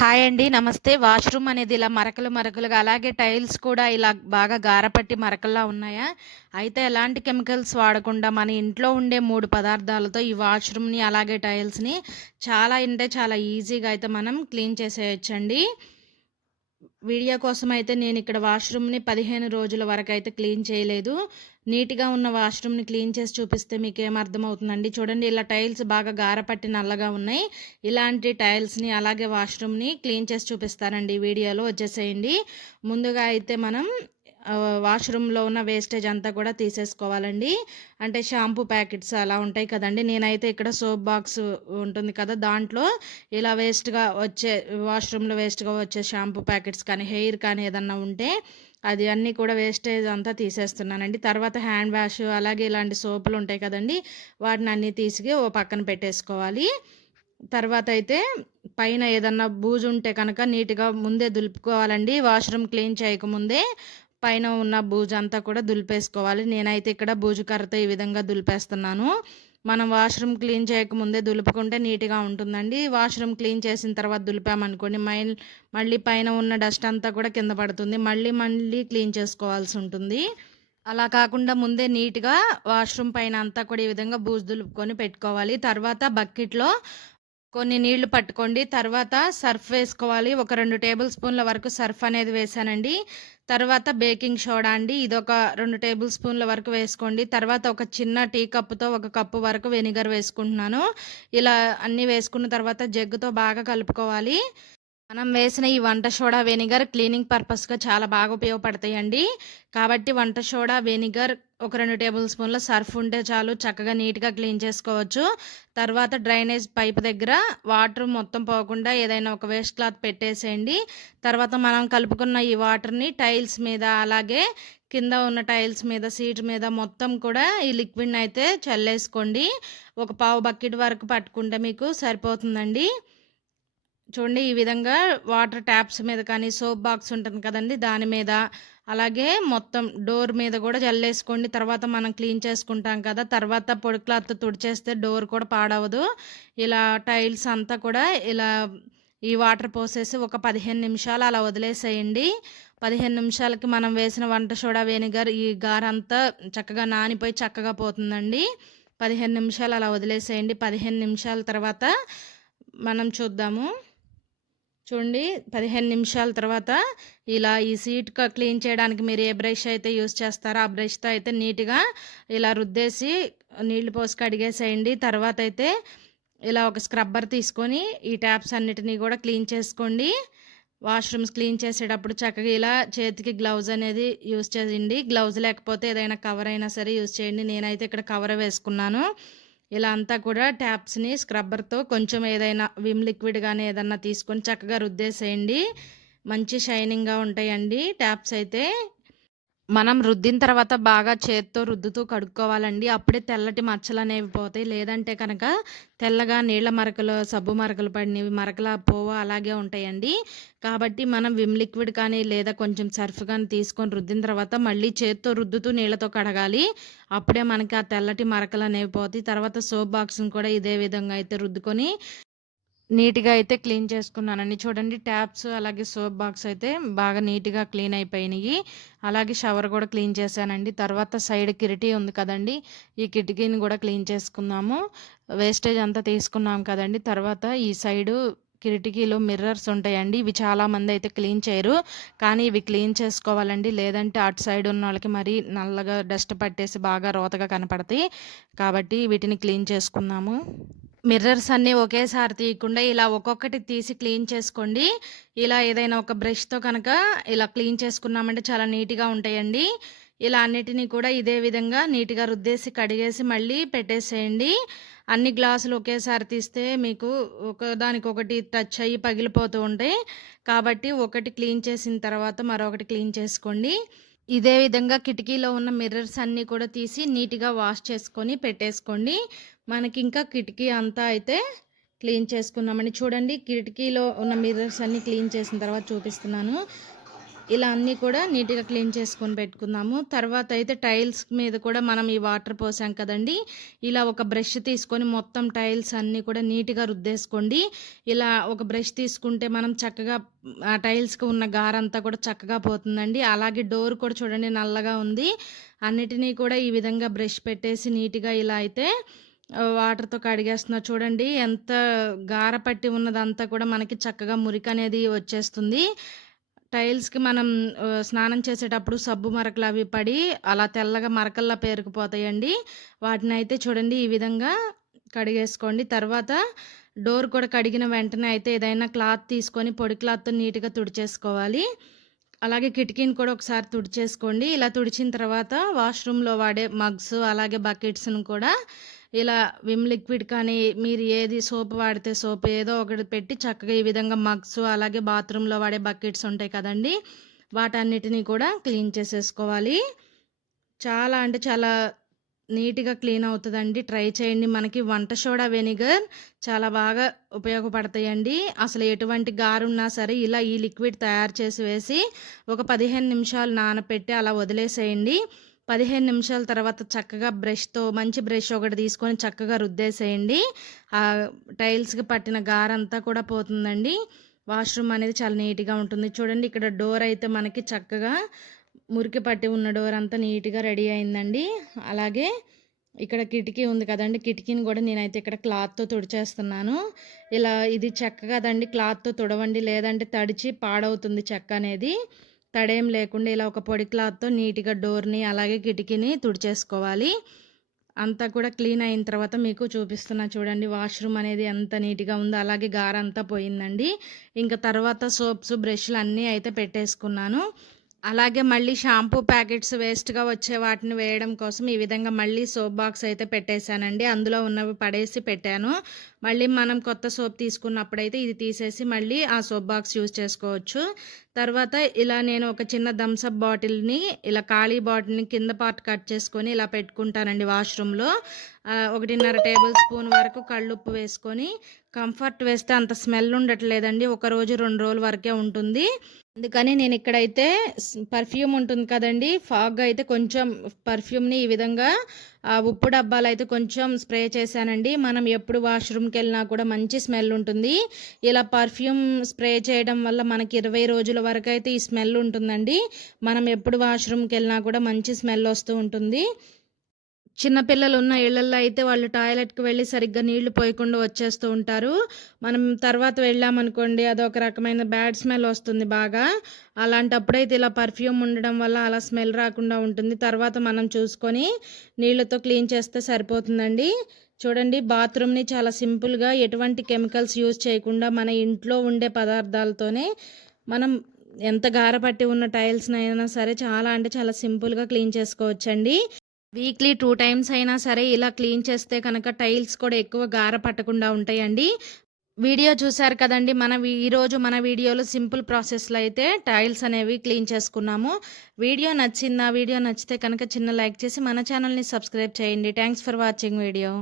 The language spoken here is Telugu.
హాయ్ అండి. నమస్తే. వాష్‌రూమ్ అనేది ఇలా మరకలు మరకలుగా అలాగే టైల్స్ కూడా ఇలా బాగా గారపట్టి మరకల్లా ఉన్నాయా? అయితే ఎలాంటి కెమికల్స్ వాడకుండా మన ఇంట్లో ఉండే మూడు పదార్థాలతో ఈ వాష్‌రూమ్‌ని అలాగే టైల్స్‌ని చాలా అంటే చాలా ఈజీగా అయితే మనం క్లీన్ చేసేయొచ్చండి. వీడియో కోసం అయితే నేను ఇక్కడ వాష్‌రూమ్‌ని 15 రోజుల వరకైతే క్లీన్ చేయలేదు. నీట్‌గా ఉన్న వాష్‌రూమ్‌ని క్లీన్ చేసి చూపిస్తే మీకేం అర్థమవుతుందండి. చూడండి ఇలా టైల్స్ బాగా గారపట్టి నల్లగా ఉన్నాయి. ఇలాంటి టైల్స్‌ని అలాగే వాష్‌రూమ్‌ని క్లీన్ చేసి చూపిస్తానండి వీడియోలో వచ్చేసేయండి. ముందుగా అయితే మనం వాష్‌రూమ్‌లో ఉన్న వేస్టేజ్ అంతా కూడా తీసేసుకోవాలండి. అంటే షాంపూ ప్యాకెట్స్ అలా ఉంటాయి కదండి నేనైతే ఇక్కడ సోప్ బాక్స్ ఉంటుంది కదా! దాంట్లో ఇలా వేస్ట్‌గా వచ్చే వాష్‌రూమ్‌లో వేస్ట్‌గా వచ్చే షాంపూ ప్యాకెట్స్ కానీ, హెయిర్ కానీ ఏదన్నా ఉంటే అది అన్నీ కూడా వేస్టేజ్ అంతా తీసేస్తున్నానండి. తర్వాత హ్యాండ్ వాష్ అలాగే ఇలాంటి సోపులు ఉంటాయి కదండీ! వాటిని అన్నీ తీసి ఓ పక్కన పెట్టేసుకోవాలి. తర్వాత అయితే పైన ఏదన్నా బూజు ఉంటే కనుక నీట్‌గా ముందే దులుపుకోవాలండి. వాష్‌రూమ్ క్లీన్ చేయకముందే పైన ఉన్న బూజంతా కూడా దులిపేసుకోవాలి. నేనైతే ఇక్కడ బూజు కర్రతో ఈ విధంగా దులిపేస్తున్నాను. మనం వాష్‌రూమ్ క్లీన్ చేయకముందే దులుపుకుంటే నీట్‌గా ఉంటుందండి. వాష్‌రూమ్ క్లీన్ చేసిన తర్వాత దులిపామనుకోండి మైల్ మళ్ళీ పైన ఉన్న డస్ట్ అంతా కూడా కింద పడుతుంది. మళ్ళీ మళ్ళీ క్లీన్ చేసుకోవాల్సి ఉంటుంది. అలా కాకుండా ముందే నీట్‌గా వాష్‌రూమ్ పైన అంతా కూడా ఈ విధంగా బూజు దులుపుకొని పెట్టుకోవాలి. తర్వాత బకెట్‌లో కొన్ని నీళ్ళు పట్టుకోండి. తర్వాత సర్ఫ్ వేసుకోవాలి. ఒక రెండు టేబుల్ స్పూన్ల వరకు సర్ఫ్ అనేది వేసానండి తర్వాత బేకింగ్ సోడా అండి. ఇది ఒక రెండు టేబుల్ స్పూన్ల వరకు వేసుకోండి. తర్వాత ఒక చిన్న టీ కప్పుతో ఒక కప్పు వరకు వెనిగర్ వేసుకుంటున్నాను. ఇలా అన్నీ వేసుకున్న తర్వాత జగ్గుతో బాగా కలుపుకోవాలి. మనం వేసిన ఈ వంట సోడా, వెనిగర్ క్లీనింగ్ పర్పస్‌గా చాలా బాగా ఉపయోగపడతాయండి. కాబట్టి వంట సోడా, వెనిగర్ ఒక రెండు టేబుల్ స్పూన్ల సర్ఫ్ ఉంటే చాలు చక్కగా నీట్‌గా క్లీన్ చేసుకోవచ్చు. తర్వాత డ్రైనేజ్ పైప్ దగ్గర వాటర్ మొత్తం పోకుండా ఏదైనా ఒక వేస్ట్ క్లాత్ పెట్టేసేయండి. తర్వాత మనం కలుపుకున్న ఈ వాటర్‌ని టైల్స్ మీద అలాగే కింద ఉన్న టైల్స్ మీద, సీట్ మీద మొత్తం కూడా ఈ లిక్విడ్‌ని అయితే చల్లేసుకోండి. ఒక పావు బకెట్ వరకు పట్టుకుంటే మీకు సరిపోతుందండి. చూడండి ఈ విధంగా వాటర్ ట్యాప్స్ మీద కానీ, సోప్ బాక్స్ ఉంటుంది కదండీ! దాని మీద అలాగే మొత్తం డోర్ మీద కూడా జల్లేసుకోండి. తర్వాత మనం క్లీన్ చేసుకుంటాం కదా! తర్వాత పొడి క్లాత్ తుడిచేస్తే డోర్ కూడా పాడవదు. ఇలా టైల్స్ అంతా కూడా ఇలా ఈ వాటర్ పోసేసి ఒక 15 నిమిషాలు అలా వదిలేసేయండి. 15 నిమిషాలకి మనం వేసిన వంట సోడా, వెనిగర్ ఈ గారంతా చక్కగా నానిపోయి చక్కగా పోతుందండి. 15 నిమిషాలు అలా వదిలేసేయండి. 15 నిమిషాల తర్వాత మనం చూద్దాము. చూడండి 15 నిమిషాల తర్వాత ఇలా ఈ సీట్ క్లీన్ చేయడానికి మీరు ఏ బ్రష్ అయితే యూస్ చేస్తారో ఆ బ్రష్‌తో అయితే నీట్‌గా ఇలా రుద్దేసి నీళ్ళు పోసి కడిగేసేయండి. తర్వాత అయితే ఇలా ఒక స్క్రబ్బర్ తీసుకొని ఈ ట్యాప్స్ అన్నిటినీ కూడా క్లీన్ చేసుకోండి. వాష్‌రూమ్స్ క్లీన్ చేసేటప్పుడు చక్కగా ఇలా చేతికి గ్లౌజ్ అనేది యూజ్ చేయండి. గ్లౌజ్ లేకపోతే ఏదైనా కవర్ అయినా సరే యూజ్ చేయండి. నేనైతే ఇక్కడ కవర్ వేసుకున్నాను. ఇలా అంతా కూడా ట్యాప్స్‌ని స్క్రబ్బర్‌తో కొంచెం ఏదైనా విమ్ లిక్విడ్ కానీ ఏదన్నా తీసుకొని చక్కగా రుద్దేసేయండి. మంచి షైనింగ్‌గా ఉంటాయండి ట్యాప్స్ అయితే. మనం రుద్దిన తర్వాత బాగా చేత్తో రుద్దుతూ కడుక్కోవాలండి. అప్పుడే తెల్లటి మచ్చలు అనేవి పోతాయి. లేదంటే కనుక తెల్లగా నీళ్ళ మరకలు, సబ్బు మరకలు పడినవి మరకల పోవ అలాగే ఉంటాయండి. కాబట్టి మనం విమ్ లిక్విడ్ కానీ లేదా కొంచెం సర్ఫ్ కానీ తీసుకొని రుద్దిన తర్వాత మళ్ళీ చేత్తో రుద్దుతూ నీళ్ళతో కడగాలి. అప్పుడే మనకి ఆ తెల్లటి మరకలు అనేవి పోతాయి. తర్వాత సోప్ బాక్స్‌ని కూడా ఇదే విధంగా అయితే రుద్దుకొని నీట్‌గా అయితే క్లీన్ చేసుకున్నానండి. చూడండి ట్యాప్స్ అలాగే సోప్ బాక్స్ అయితే బాగా నీట్‌గా క్లీన్ అయిపోయినాయి అలాగే షవర్ కూడా క్లీన్ చేశానండి. తర్వాత సైడ్ కిటికీ ఉంది కదండి ఈ కిటికీని కూడా క్లీన్ చేసుకున్నాము వేస్టేజ్ అంతా తీసుకున్నాం కదండి తర్వాత ఈ సైడు కిటికీలో మిర్రర్స్ ఉంటాయండి. ఇవి చాలామంది అయితే క్లీన్ చేయరు. కానీ ఇవి క్లీన్ చేసుకోవాలండి. లేదంటే అటు సైడ్ ఉన్న వాళ్ళకి మరీ నల్లగా డస్ట్ పట్టేసి బాగా రోతగా కనపడతాయి. కాబట్టి వీటిని క్లీన్ చేసుకున్నాము మిర్రర్స్ అన్నీ ఒకేసారి తీయకుండా ఇలా ఒక్కొక్కటి తీసి క్లీన్ చేసుకోండి. ఇలా ఏదైనా ఒక బ్రష్‌తో కనుక ఇలా క్లీన్ చేసుకున్నామంటే చాలా నీట్‌గా ఉంటాయండి. ఇలా అన్నిటిని కూడా ఇదే విధంగా నీట్‌గా రుద్దేసి, కడిగేసి మళ్ళీ పెట్టేసేయండి. అన్ని గ్లాసులు ఒకేసారి తీస్తే మీకు ఒకదానికొకటి టచ్ అయ్యి పగిలిపోతూ ఉంటాయి. కాబట్టి ఒకటి క్లీన్ చేసిన తర్వాత మరొకటి క్లీన్ చేసుకోండి. ఇదే విధంగా కిటికీలో ఉన్న మిర్రర్స్ అన్నీ కూడా తీసి నీట్‌గా వాష్ చేసుకొని పెట్టేసుకోండి. మనకి ఇంకా కిటికీ అంతా అయితే క్లీన్ చేసుకున్నామని చూడండి కిటికీలో ఉన్న మిర్రర్స్ అన్నీ క్లీన్ చేసిన తర్వాత చూపిస్తున్నాను. ఇలా అన్నీ కూడా నీట్గా క్లీన్ చేసుకొని పెట్టుకుందాము తర్వాత అయితే టైల్స్ మీద కూడా మనం ఈ వాటర్ పోసాం కదండి. ఇలా ఒక బ్రష్ తీసుకొని మొత్తం టైల్స్ అన్నీ కూడా నీట్గా రుద్దేసుకోండి. ఇలా ఒక బ్రష్ తీసుకుంటే మనం చక్కగా ఆ టైల్స్కి ఉన్న గారంతా కూడా చక్కగా పోతుందండి. అలాగే డోర్ కూడా చూడండి నల్లగా ఉంది. అన్నిటినీ కూడా ఈ విధంగా బ్రష్ పెట్టేసి నీట్గా ఇలా అయితే వాటర్తో కడిగేస్తున్నా చూడండి. ఎంత గార పట్టి ఉన్నదంతా కూడా మనకి చక్కగా మురికి అనేది వచ్చేస్తుంది. టైల్స్కి మనం స్నానం చేసేటప్పుడు సబ్బు మరకలు అవి పడి అలా తెల్లగా మరకల్లా పేరుకుపోతాయండి. వాటిని అయితే చూడండి ఈ విధంగా కడిగేసుకోండి. తర్వాత డోర్ కూడా కడిగిన వెంటనే అయితే ఏదైనా క్లాత్ తీసుకొని పొడి క్లాత్తో నీట్గా తుడిచేసుకోవాలి. అలాగే కిటికీని కూడా ఒకసారి తుడిచేసుకోండి. ఇలా తుడిచిన తర్వాత వాష్రూమ్లో వాడే మగ్స్ అలాగే బకెట్స్ను కూడా ఇలా విమ్ లిక్విడ్ కానీ మీరు ఏది సోప్ వాడితే సోప్ ఏదో ఒకటి పెట్టి చక్కగా ఈ విధంగా మగ్స్ అలాగే బాత్రూంలో వాడే బకెట్స్ ఉంటాయి కదండి వాటన్నిటిని కూడా క్లీన్ చేసేసుకోవాలి. చాలా అంటే చాలా నీట్గా క్లీన్ అవుతుందండి. ట్రై చేయండి. మనకి వంట సోడా వెనిగర్ చాలా బాగా ఉపయోగపడతాయండి. అసలు ఎటువంటి గారున్నా సరే ఇలా ఈ లిక్విడ్ తయారు చేసి వేసి ఒక పదిహేను నిమిషాలు నానపెట్టి అలా వదిలేసేయండి. పదిహేను నిమిషాల తర్వాత చక్కగా బ్రష్తో మంచి బ్రష్ ఒకటి తీసుకొని చక్కగా రుద్దేసేయండి. ఆ టైల్స్కి పట్టిన గారంతా కూడా పోతుందండి. వాష్రూమ్ అనేది చాలా నీట్గా ఉంటుంది. చూడండి ఇక్కడ డోర్ అయితే మనకి చక్కగా మురికి పట్టి ఉన్న డోర్ అంతా నీట్గా రెడీ అయిందండి. అలాగే ఇక్కడ కిటికీ ఉంది కదండి. కిటికీని కూడా నేనైతే ఇక్కడ క్లాత్తో తుడిచేస్తున్నాను. ఇలా ఇది చెక్క కదండి. క్లాత్తో తుడవండి. లేదంటే తడిచి పాడవుతుంది చెక్క అనేది. తడేం లేకుండా ఇలా ఒక పొడి క్లాత్తో నీట్గా డోర్ని అలాగే కిటికీని తుడిచేసుకోవాలి. అంతా కూడా క్లీన్ అయిన తర్వాత మీకు చూపిస్తున్నా చూడండి వాష్రూమ్ అనేది ఎంత నీట్గా ఉందో అలాగే గారంతా పోయిందండి. ఇంకా తర్వాత సోప్స్ బ్రష్లు అన్నీ అయితే పెట్టేసుకున్నాను. అలాగే మళ్ళీ షాంపూ ప్యాకెట్స్ వేస్ట్గా వచ్చే వాటిని వేయడం కోసం ఈ విధంగా మళ్ళీ సోప్ బాక్స్ అయితే పెట్టేశానండి. అందులో ఉన్నవి పడేసి పెట్టాను. మళ్ళీ మనం కొత్త సోప్ తీసుకున్నప్పుడైతే ఇది తీసేసి మళ్ళీ ఆ సోప్ బాక్స్ యూజ్ చేసుకోవచ్చు. తర్వాత ఇలా నేను ఒక చిన్న థమ్సప్ బాటిల్ని ఇలా ఖాళీ బాటిల్ని కింద పార్ట్ కట్ చేసుకొని ఇలా పెట్టుకుంటానండి వాష్రూమ్లో. ఒకటిన్నర టేబుల్ స్పూన్ వరకు కళ్ళుప్పు వేసుకొని కంఫర్ట్ వేస్తే అంత స్మెల్ ఉండట్లేదండి. ఒక రోజు రెండు రోజుల వరకే ఉంటుంది. అందుకని నేను ఇక్కడైతే పర్ఫ్యూమ్ ఉంటుంది కదండి ఫాగ్ అయితే కొంచెం పర్ఫ్యూమ్ని ఈ విధంగా ఉప్పు డబ్బాలు అయితే కొంచెం స్ప్రే చేశానండి. మనం ఎప్పుడు వాష్రూమ్కి వెళ్ళినా కూడా మంచి స్మెల్ ఉంటుంది. ఇలా పర్ఫ్యూమ్ స్ప్రే చేయడం వల్ల మనకి ఇరవై రోజుల వరకు అయితే ఈ స్మెల్ ఉంటుందండి. మనం ఎప్పుడు వాష్రూమ్కి వెళ్ళినా కూడా మంచి స్మెల్ వస్తూ ఉంటుంది. చిన్నపిల్లలు ఉన్న ఇళ్ళల్లో అయితే వాళ్ళు టాయిలెట్కి వెళ్ళి సరిగ్గా నీళ్ళు పోయకుండా వచ్చేస్తూ ఉంటారు. మనం తర్వాత వెళ్ళామనుకోండి అదొక రకమైన బ్యాడ్ స్మెల్ వస్తుంది బాగా. అలాంటప్పుడైతే ఇలా పర్ఫ్యూమ్ ఉండడం వల్ల అలా స్మెల్ రాకుండా ఉంటుంది. తర్వాత మనం చూసుకొని నీళ్ళతో క్లీన్ చేస్తే సరిపోతుందండి. చూడండి బాత్రూమ్ని చాలా సింపుల్గా ఎటువంటి కెమికల్స్ యూజ్ చేయకుండా మన ఇంట్లో ఉండే పదార్థాలతోనే మనం ఎంత గారపట్టి ఉన్న టైల్స్నైనా సరే చాలా అంటే చాలా సింపుల్గా క్లీన్ చేసుకోవచ్చండి. వీక్లీ టూ టైమ్స్ అయినా సరే ఇలా క్లీన్ చేస్తే కనుక టైల్స్ కూడా ఎక్కువ గార పట్టకుండా ఉంటాయండి. వీడియో చూసారు కదండి మన ఈరోజు మన వీడియోలో సింపుల్ ప్రాసెస్లో అయితే టైల్స్ అనేవి క్లీన్ చేసుకున్నాము. వీడియో నచ్చిందా? వీడియో నచ్చితే కనుక చిన్న లైక్ చేసి మన ఛానల్ని సబ్స్క్రైబ్ చేయండి. Thanks for watching video